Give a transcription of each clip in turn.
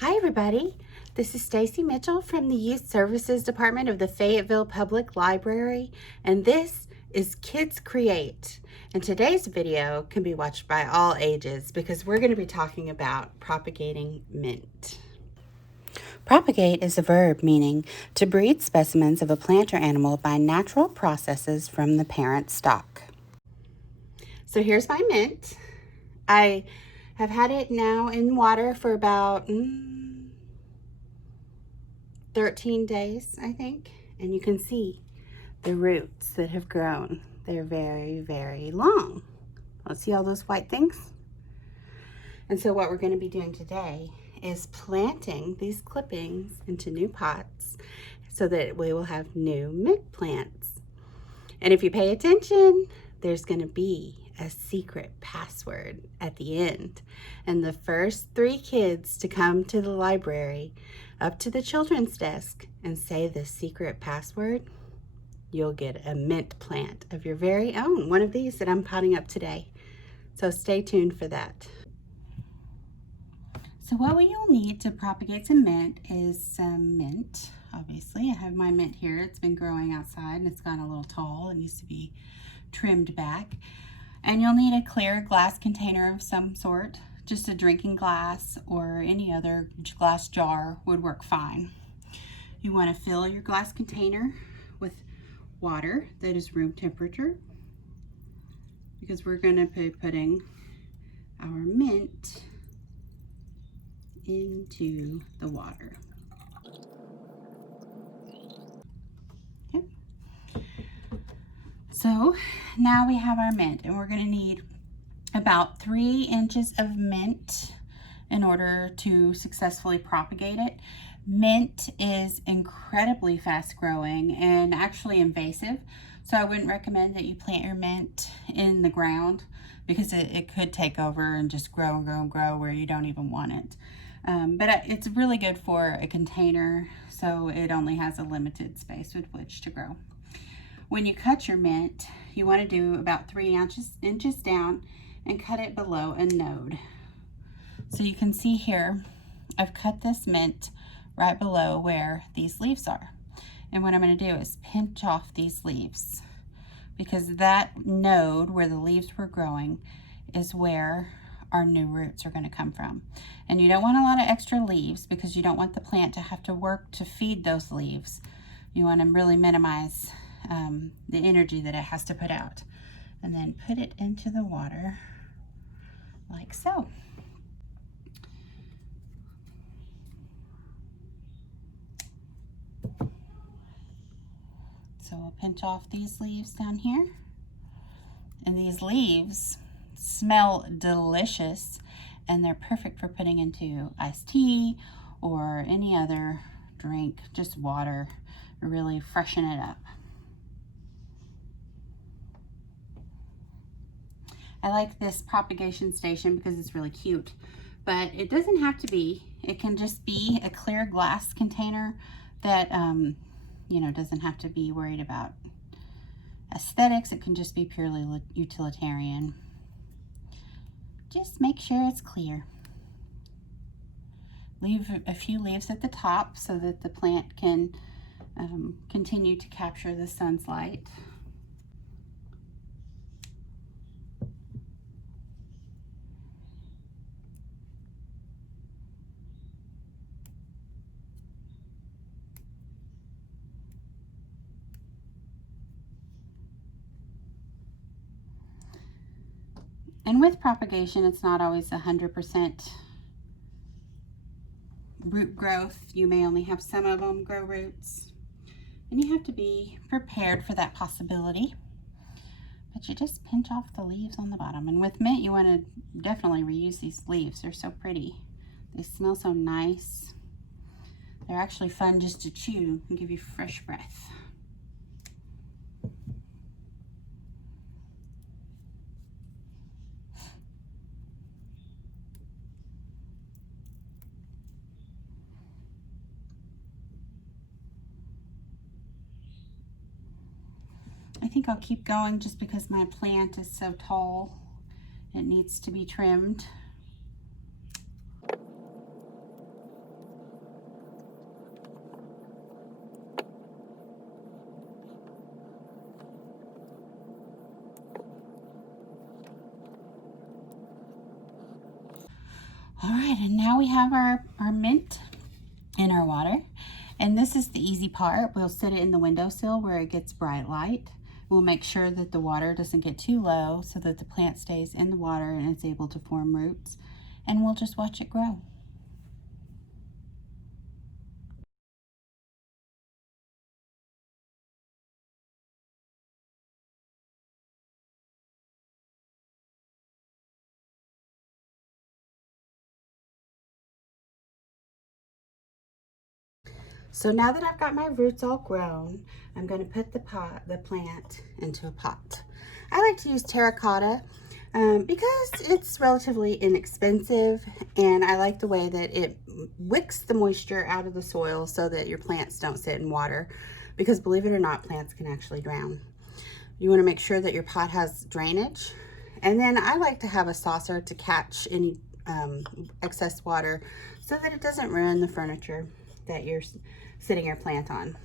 Hi everybody, this is Stacey Mitchell from the Youth Services Department of the Fayetteville Public Library, and this is Kids Create. And today's video can be watched by all ages because we're going to be talking about propagating mint. Propagate is a verb meaning to breed specimens of a plant or animal by natural processes from the parent stock. So here's my mint. I have had it now in water for about 13 days, I think, and you can see the roots that have grown. They're very, very long. Let's see all those white things? And so what we're going to be doing today is planting these clippings into new pots so that we will have new mint plants. And if you pay attention, there's going to be a secret password at the end. And the first 3 kids to come to the library up to the children's desk and say the secret password, you'll get a mint plant of your very own, one of these that I'm potting up today. So stay tuned for that. So what you'll need to propagate some mint is some mint. Obviously, I have my mint here. It's been growing outside and it's gotten a little tall. It needs to be trimmed back. And you'll need a clear glass container of some sort. Just a drinking glass or any other glass jar would work fine. You want to fill your glass container with water that is room temperature because we're going to be putting our mint into the water. Okay. So now we have our mint, and we're going to need about 3 inches of mint in order to successfully propagate it. Mint is incredibly fast growing and actually invasive, so I wouldn't recommend that you plant your mint in the ground because it could take over and just grow and grow and grow where you don't even want it. But it's really good for a container, so it only has a limited space with which to grow. When you cut your mint, you want to do about 3 inches down and cut it below a node. So you can see here, I've cut this mint right below where these leaves are. And what I'm going to do is pinch off these leaves because that node where the leaves were growing is where our new roots are going to come from. And you don't want a lot of extra leaves because you don't want the plant to have to work to feed those leaves. You want to really minimize the energy that it has to put out. And then put it into the water like so. So we'll pinch off these leaves down here. And these leaves smell delicious and they're perfect for putting into iced tea or any other drink, just water, really freshen it up. I like this propagation station because it's really cute, but it doesn't have to be. It can just be a clear glass container that, doesn't have to be worried about aesthetics. It can just be purely utilitarian. Just make sure it's clear. Leave a few leaves at the top so that the plant can continue to capture the sun's light. And with propagation, it's not always 100% root growth. You may only have some of them grow roots. And you have to be prepared for that possibility. But you just pinch off the leaves on the bottom. And with mint, you want to definitely reuse these leaves. They're so pretty. They smell so nice. They're actually fun just to chew and give you fresh breath. I think I'll keep going just because my plant is so tall. It needs to be trimmed. All right, and now we have our mint in our water. And this is the easy part. We'll set it in the windowsill where it gets bright light. We'll make sure that the water doesn't get too low so that the plant stays in the water and it's able to form roots. And we'll just watch it grow. So now that I've got my roots all grown, I'm going to put the plant into a pot. I like to use terracotta because it's relatively inexpensive, and I like the way that it wicks the moisture out of the soil so that your plants don't sit in water, because believe it or not, plants can actually drown. You want to make sure that your pot has drainage, and then I like to have a saucer to catch any excess water so that it doesn't ruin the furniture that you're sitting your plant on.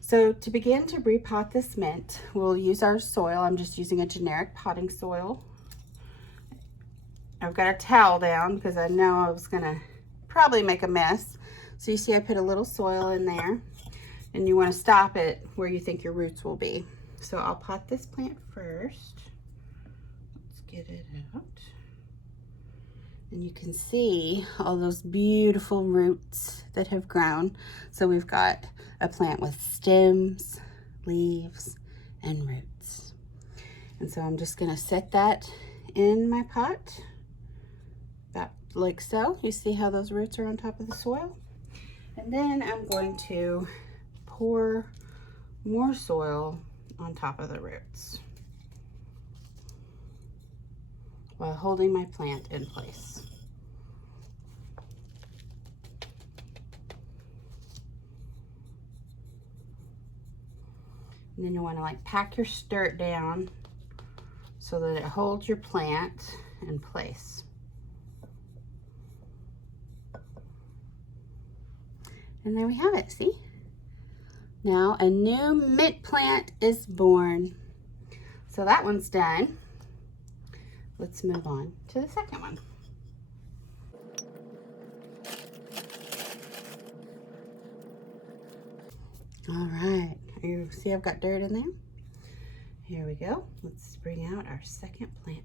So to begin to repot this mint, we'll use our soil. I'm just using a generic potting soil. I've got a towel down because I know I was gonna probably make a mess. So you see I put a little soil in there, and you want to stop it where you think your roots will be. So I'll pot this plant first. Let's get it out. And you can see all those beautiful roots that have grown. So we've got a plant with stems, leaves, and roots. And so I'm just gonna set that in my pot, about like so. You see how those roots are on top of the soil? And then I'm going to pour more soil on top of the roots while holding my plant in place. And then you want to like pack your dirt down so that it holds your plant in place. And there we have it, see? Now a new mint plant is born. So that one's done. Let's move on to the second one. All right, you see I've got dirt in there? Here we go. Let's bring out our second plant.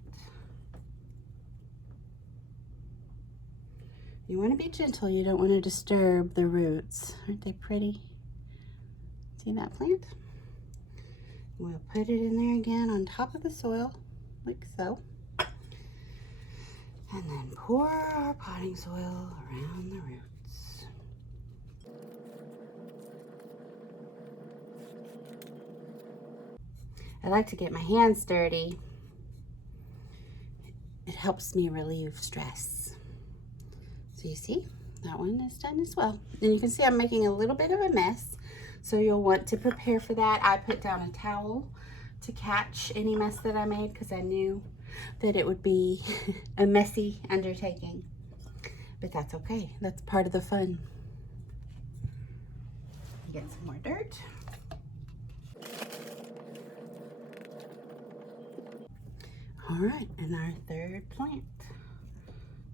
You want to be gentle. You don't want to disturb the roots. Aren't they pretty? See that plant? We'll put it in there again on top of the soil, like so. And then pour our potting soil around the roots. I like to get my hands dirty. It helps me relieve stress. So you see, that one is done as well. And you can see I'm making a little bit of a mess. So you'll want to prepare for that. I put down a towel to catch any mess that I made because I knew that it would be a messy undertaking. But that's okay. That's part of the fun. Get some more dirt. All right, and our third plant.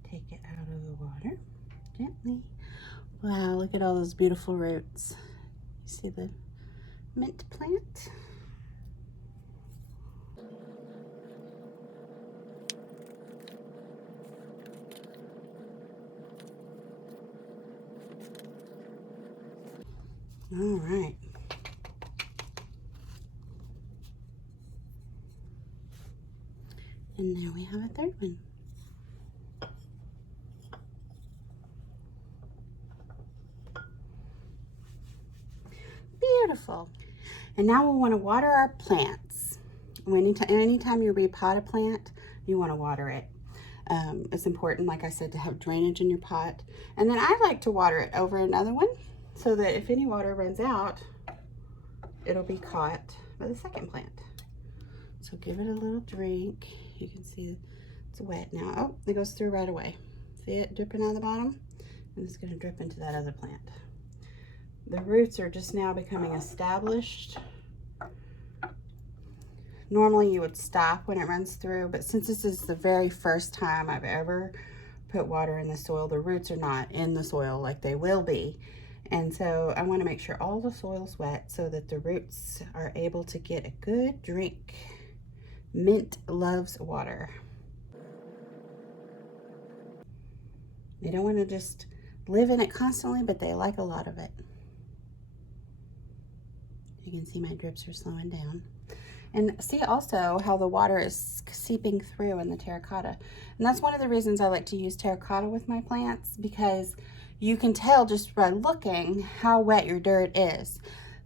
Take it out of the water gently. Wow, look at all those beautiful roots. You see the mint plant? All right. And there we have a third one. Beautiful. And now we'll want to water our plants. Anytime you repot a plant, you want to water it. It's important, like I said, to have drainage in your pot. And then I like to water it over another one so that if any water runs out, it'll be caught by the second plant. So give it a little drink. You can see it's wet now. Oh, it goes through right away. See it dripping out of the bottom? And it's going to drip into that other plant. The roots are just now becoming established. Normally you would stop when it runs through, but since this is the very first time I've ever put water in the soil, the roots are not in the soil like they will be. And so I want to make sure all the soil's wet so that the roots are able to get a good drink. Mint loves water. They don't want to just live in it constantly, but they like a lot of it. You can see my drips are slowing down. And see also how the water is seeping through in the terracotta. And that's one of the reasons I like to use terracotta with my plants, because you can tell just by looking how wet your dirt is.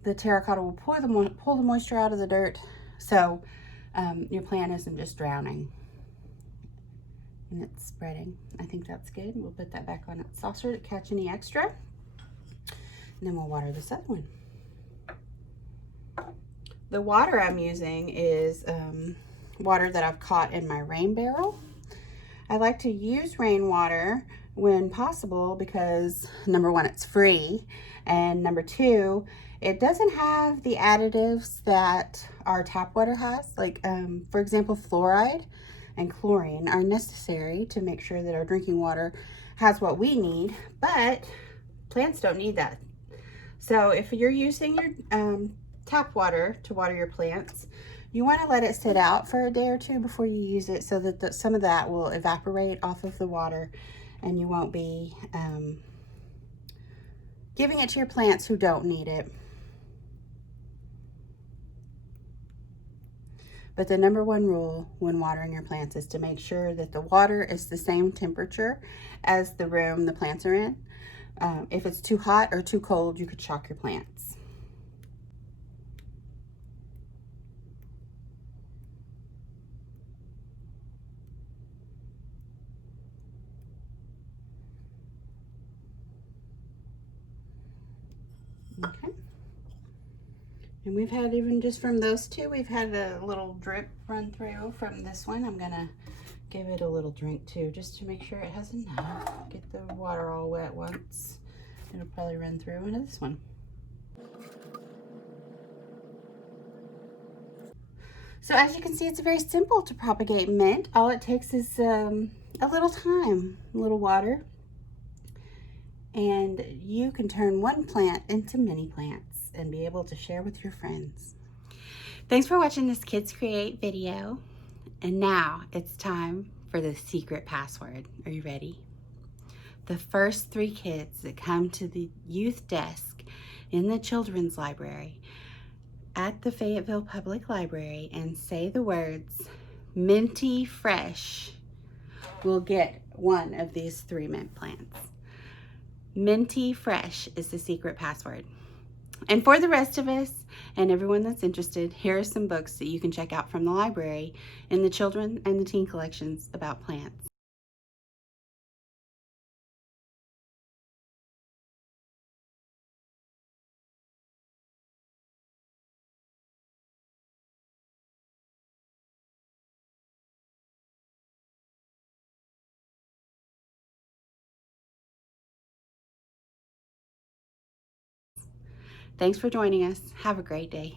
The terracotta will pull the moisture out of the dirt, so your plant isn't just drowning. And it's spreading. I think that's good. We'll put that back on its saucer to catch any extra. And then we'll water this other one. The water I'm using is water that I've caught in my rain barrel. I like to use rainwater when possible because number one, it's free, and number two, it doesn't have the additives that our tap water has. Like for example, fluoride and chlorine are necessary to make sure that our drinking water has what we need, but plants don't need that. So if you're using your tap water to water your plants, you want to let it sit out for a day or two before you use it, so that some of that will evaporate off of the water and you won't be giving it to your plants who don't need it. But the number one rule when watering your plants is to make sure that the water is the same temperature as the room the plants are in. If it's too hot or too cold, you could shock your plants. Okay. And we've had, even just from those two, we've had a little drip run through from this one. I'm gonna give it a little drink too, just to make sure it has enough. Get the water all wet once. It'll probably run through into this one. So as you can see, it's very simple to propagate mint. All it takes is a little time, a little water, and you can turn one plant into many plants and be able to share with your friends. Thanks for watching this Kids Create video. And now it's time for the secret password. Are you ready? The first 3 kids that come to the youth desk in the children's library at the Fayetteville Public Library and say the words "Minty Fresh" will get one of these 3 mint plants. Minty Fresh is the secret password. And for the rest of us and everyone that's interested, here are some books that you can check out from the library in the children and the teen collections about plants. Thanks for joining us. Have a great day.